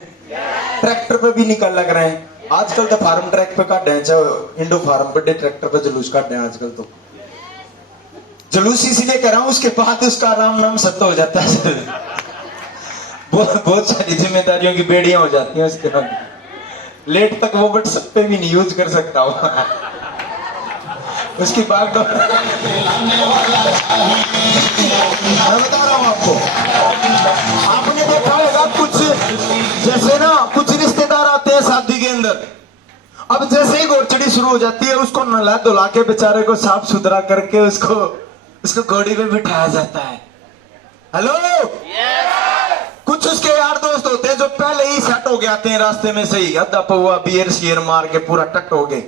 Tractor पे भी निकल लग रहे हैं आजकल तो फार्म ट्रैक पे काट हैं चाहे इंडो फार्म बड़े ट्रैक्टर पे जुलूस काट हैं आजकल तो जुलूस इसलिए कर रहा हूं उसके बाद उसका राम नाम सत्य हो जाता है बहुत सारी जिम्मेदारियों की बेड़ियां हो जाती हैं उसके बाद लेट तक वो व्हाट्सएप पे भी नहीं यूज कर सकता हो उसकी बात मैं बता रहा हूं आपको आपने देखा होगा कुछ जैसे ना कुछ रिश्तेदार आते हैं शादी के अंदर अब जैसे ही गोरचड़ी शुरू हो जाती है उसको नला धुला के बेचारे को साफ सुथरा करके उसको घोड़ी पे बिठाया जाता है हेलो कुछ उसके यार दोस्त होते हैं जो पहले ही सेट हो गए आते हैं रास्ते में से ही अद्धा पौवा बियर शेर मार के पूरा टट हो गए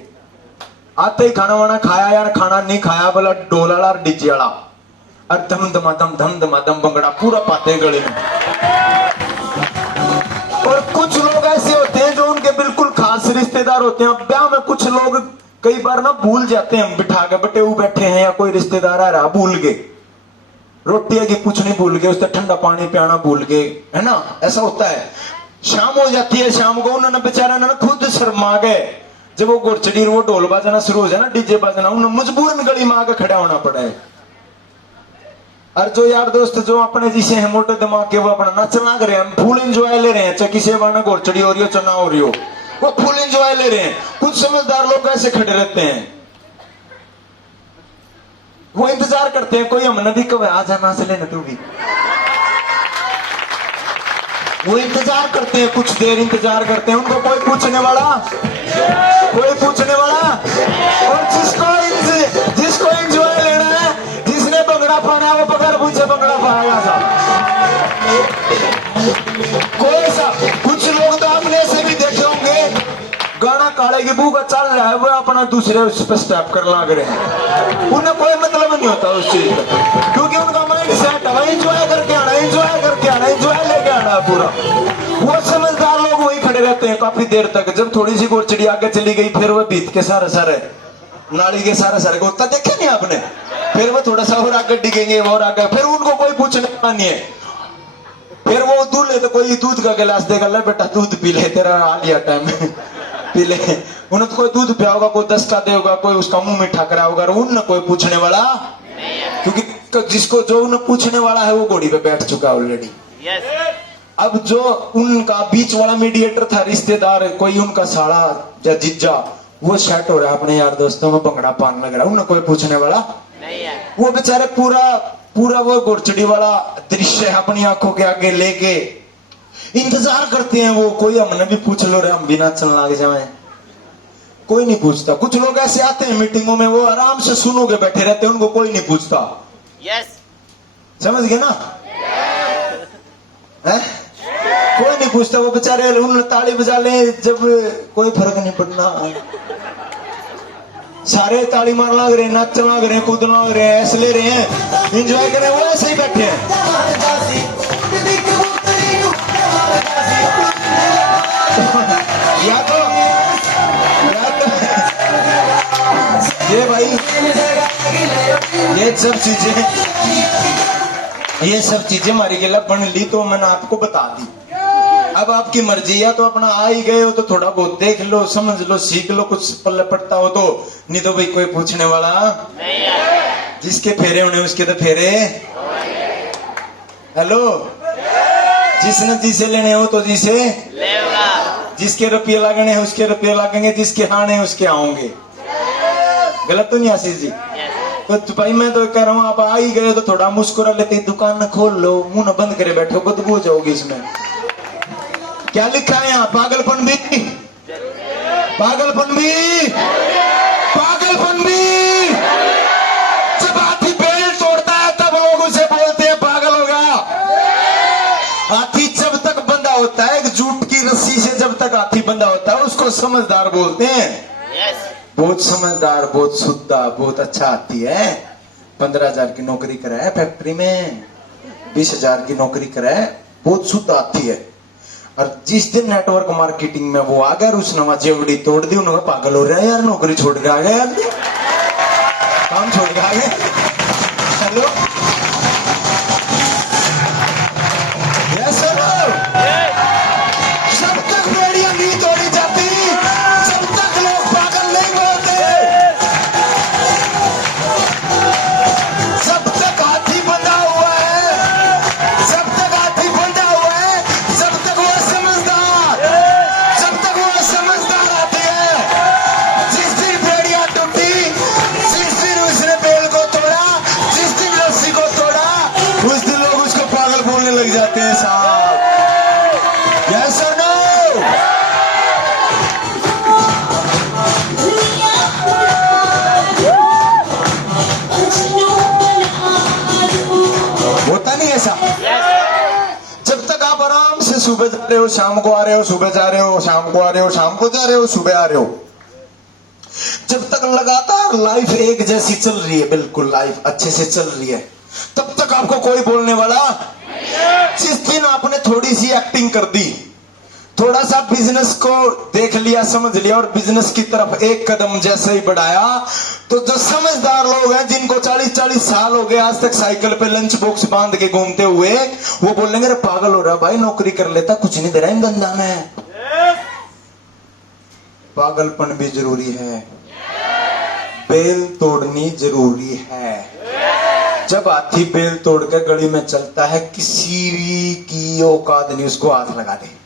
आते ही खाना वाना खाया यार खाना नहीं खाया बोला डोला और डीजे वाला और धम धमाधम बंगड़ा पूरा पाते गले में और कुछ लोग ऐसे होते हैं जो उनके बिल्कुल खास रिश्तेदार होते हैं ब्याह में कुछ लोग कई बार ना भूल जाते हैं बिठा के बटे वो बैठे हैं या कोई रिश्तेदार आ रहा भूल गए रोटियां की पूछनी भूल गए उससे ठंडा पानी पियाना भूल गए है ना ऐसा होता है शाम हो जाती है शाम को उन्होंने बेचारा ना खुद शर्मा गए जब वो गुरचड़ी वो ढोल बजाना शुरू हो जाए ना डीजे बजाना उन्हें मजबूरन गली में आके खड़ा होना पड़ा है और जो यार दोस्त जो अपने जिसे हैं मोटे दिमाग के वो अपना नचना कर रहे हैं फुल एंजॉय ले रहे हैं चाहे किसी बार गुरचड़ी हो रही हो चना हो रही हो वो फुल एंजॉय ले रहे हैं कुछ समझदार लोग ऐसे खड़े रहते हैं वो इंतजार करते हैं कोई हमने भी कब आ जाना से लेना तू भी वो इंतजार करते हैं कुछ देर इंतजार करते हैं उनको कोई पूछने वाला और जिसको एंजॉय लेना है जिसने बंगड़ा पाना है वो बगैर पूछे बंगड़ा पाएगा कोई सा कुछ लोग तो आपने ऐसे भी देखे होंगे गाना काले की बू का चल रहा है वो अपना दूसरे उस पर स्टेप कर लग रहे हैं उन्हें कोई मतलब नहीं होता उस चीज का क्योंकि उनका माइंड सेट है एंजॉय करके आना एंजॉय लेके आना पूरा वो समझदार लोग वही खड़े रहते हैं काफी देर तक जब थोड़ी सी गुरचड़ी आगे चली गई फिर वो बीत के सारे नाली के सारे होता देखे नहीं आपने फिर वो थोड़ा सा और आगे डिगेंगे और आगे फिर उनको कोई पूछने वाला नहीं है फिर वो दूल्हे तो कोई दूध का गिलास देगा ले बेटा दूध पी ले तेरा आ लिया टाइम पी ले उन्हें तो कोई दूध पिया होगा कोई दस्ता देगा कोई उसका मुंह मीठा करा होगा उन कोई पूछने वाला क्योंकि जिसको जो उन्हें पूछने वाला है वो घोड़ी पे बैठ चुका ऑलरेडी अब जो उनका बीच वाला मीडिएटर था रिश्तेदार कोई उनका साला या जिज्जा वो सेट हो रहा है अपने यार दोस्तों में बंगड़ा पान लग रहा है उन्हें कोई पूछने वाला नहीं है वो बेचारे पूरा वो गुरचड़ी वाला दृश्य अपनी आंखों के आगे लेके इंतजार करते हैं वो कोई हमने भी पूछ लो रे हम भी नाचने लग जाए कोई नहीं पूछता कुछ लोग ऐसे आते हैं मीटिंगों में वो आराम से सुनोगे बैठे रहते हैं उनको कोई नहीं पूछता समझ गए ना है कोई नहीं पूछता वो बेचारे उन्होंने ताली बजा ले जब कोई फर्क नहीं पड़ना सारे ताली मार लग रहे हैं नाचना लग रहे हैं कूदना लग रहे हैं ऐसे ले रहे हैं एंजॉय कर रहे हैं वो ऐसे ही बैठे हैं या तो ये भाई ये सब चीजें हमारी गिला बन ली तो मैंने आपको बता दी अब आपकी मर्जी है तो अपना आ ही गए हो तो थोड़ा बहुत देख लो समझ लो सीख लो कुछ पल्ले पड़ता हो तो नहीं तो भाई कोई पूछने वाला नहीं है जिसके फेरे होने उसके तो फेरे हेलो जिसने जिसे लेने हो तो जिसे लेगा जिसके रुपये लगने हैं उसके रुपये लगेंगे जिसके आने हैं उसके आओगे गलत तो नहीं आशीष जी तो भाई मैं तो कह रहा हूँ आप आ ही गए तो थोड़ा मुस्कुरा लेते दुकान खोल लो मुंह न बंद करे बैठो बदबू जाओगी इसमें क्या लिखा है यहाँ पागलपन भी जब हाथी बेल तोड़ता है तब लोग उसे बोलते हैं पागल होगा हाथी जब तक बंधा होता है एक जूट की रस्सी से जब तक हाथी बंधा होता है उसको समझदार बोलते हैं बहुत समझदार बहुत शुद्ध बहुत अच्छा हाथी है 15,000 की नौकरी करा है फैक्ट्री में 20,000 की नौकरी करा है बहुत शुद्ध हाथी है और जिस दिन नेटवर्क मार्केटिंग में वो आ गया उसने वहां जेवड़ी तोड़ दी उन्होंने पागल हो रहा है यार नौकरी छोड़ के आ गया यार काम छोड़ के आ गए हेलो यस सर होता नहीं ऐसा? जब तक आप आराम से सुबह जा रहे हो, शाम को आ रहे हो, सुबह जा रहे हो, शाम को आ रहे हो, शाम को जा रहे हो, सुबह आ रहे हो, जब तक लगातार लाइफ एक जैसी चल रही है, बिल्कुल लाइफ अच्छे से चल रही है, तब तक आपको कोई बोलने वाला। जिस दिन आपने थोड़ी सी एक्टिंग कर दी, थोड़ा सा बिजनेस को देख लिया, समझ लिया, और बिजनेस की तरफ एक कदम जैसे ही बढ़ाया, तो जो समझदार लोग हैं, जिनको 40-40 साल हो गए आज तक साइकिल पे लंच बॉक्स बांध के घूमते हुए, वो बोलेंगे अरे पागल हो रहा भाई, नौकरी कर लेता, कुछ नहीं दे रहा इन धंधा में। पागलपन भी जरूरी है, बेल तोड़नी जरूरी है। जब हाथी बेल तोड़ के गली में चलता है, किसी की औकात नहीं उसको हाथ लगा दे।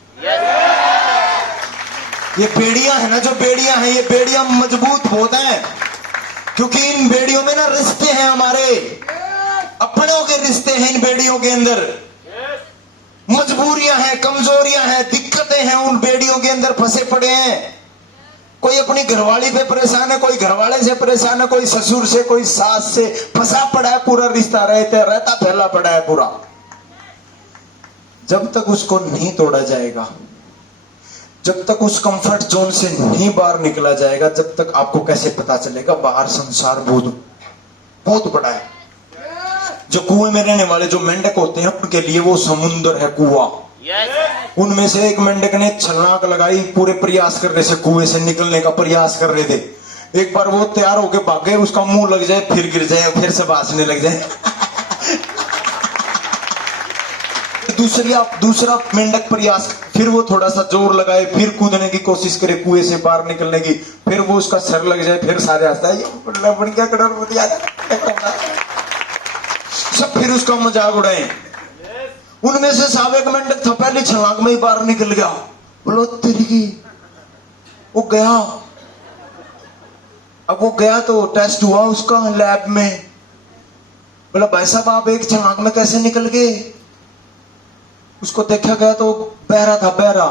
ये बेड़ियां है ना, जो बेड़ियां हैं, ये बेड़ियां मजबूत बहुत हैं, क्योंकि इन बेड़ियों में ना रिश्ते हैं, हमारे अपनों के रिश्ते हैं इन बेड़ियों के अंदर। मजबूरियां हैं, कमजोरियां हैं, दिक्कतें हैं, उन बेड़ियों के अंदर फंसे पड़े हैं। कोई अपनी घरवाली पे परेशान है, कोई घरवाले से परेशान है, कोई ससुर से, कोई सास से फंसा पड़ा है, पूरा रिश्ता रहता फैला पड़ा है पूरा। जब तक उसको नहीं तोड़ा जाएगा, जब तक उस कंफर्ट जोन से नहीं बाहर निकला जाएगा, जब तक आपको कैसे पता चलेगा बाहर संसार बहुत बड़ा है। जो कुएं में रहने वाले जो मेंढक होते हैं, उनके लिए वो समुद्र है, कुआं। उनमें से एक मेंढक ने छलांग लगाई, पूरे प्रयास कर रहे थे, कुएं से निकलने का प्रयास कर रहे थे। एक बार वो तैयार होके भागे, उसका मुंह लग जाए, फिर गिर जाए, फिर से भासने लग जाए। दूसरा मेंढक प्रयास, फिर वो थोड़ा सा जोर लगाए, फिर कूदने की कोशिश करे कुएं से बाहर निकलने की, फिर वो उसका सर लग जाए, फिर सारे हंसता है, बढ़िया सब फिर उसका मजाक उड़ाए। उनमें से सावेक मेंढक था, पहले छलांग में ही बाहर निकल गया। बोलो तेरी, वो गया। अब वो गया तो टेस्ट हुआ उसका लैब में। बोला भाई साहब आप एक छलांग में कैसे निकल गए? उसको देखा गया तो बहरा था, बहरा।